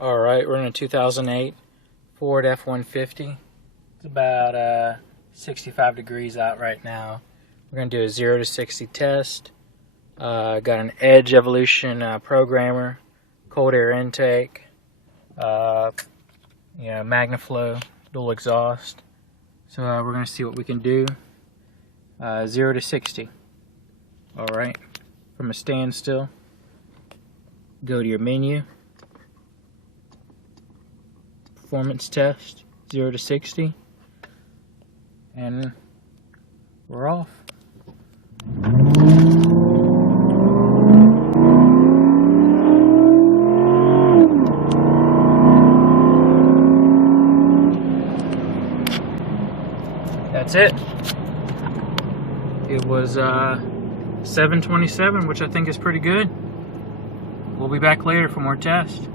Alright, we're in a 2008 Ford F-150. It's about 65 degrees out right now. We're going to do a 0 to 60 test. Got an Edge Evolution programmer, cold air intake, MagnaFlow, dual exhaust. So we're going to see what we can do. 0 to 60. Alright, from a standstill, go to your menu. Performance test, 0 to 60, and we're off. That's it. It was 727, which I think is pretty good. We'll be back later for more tests.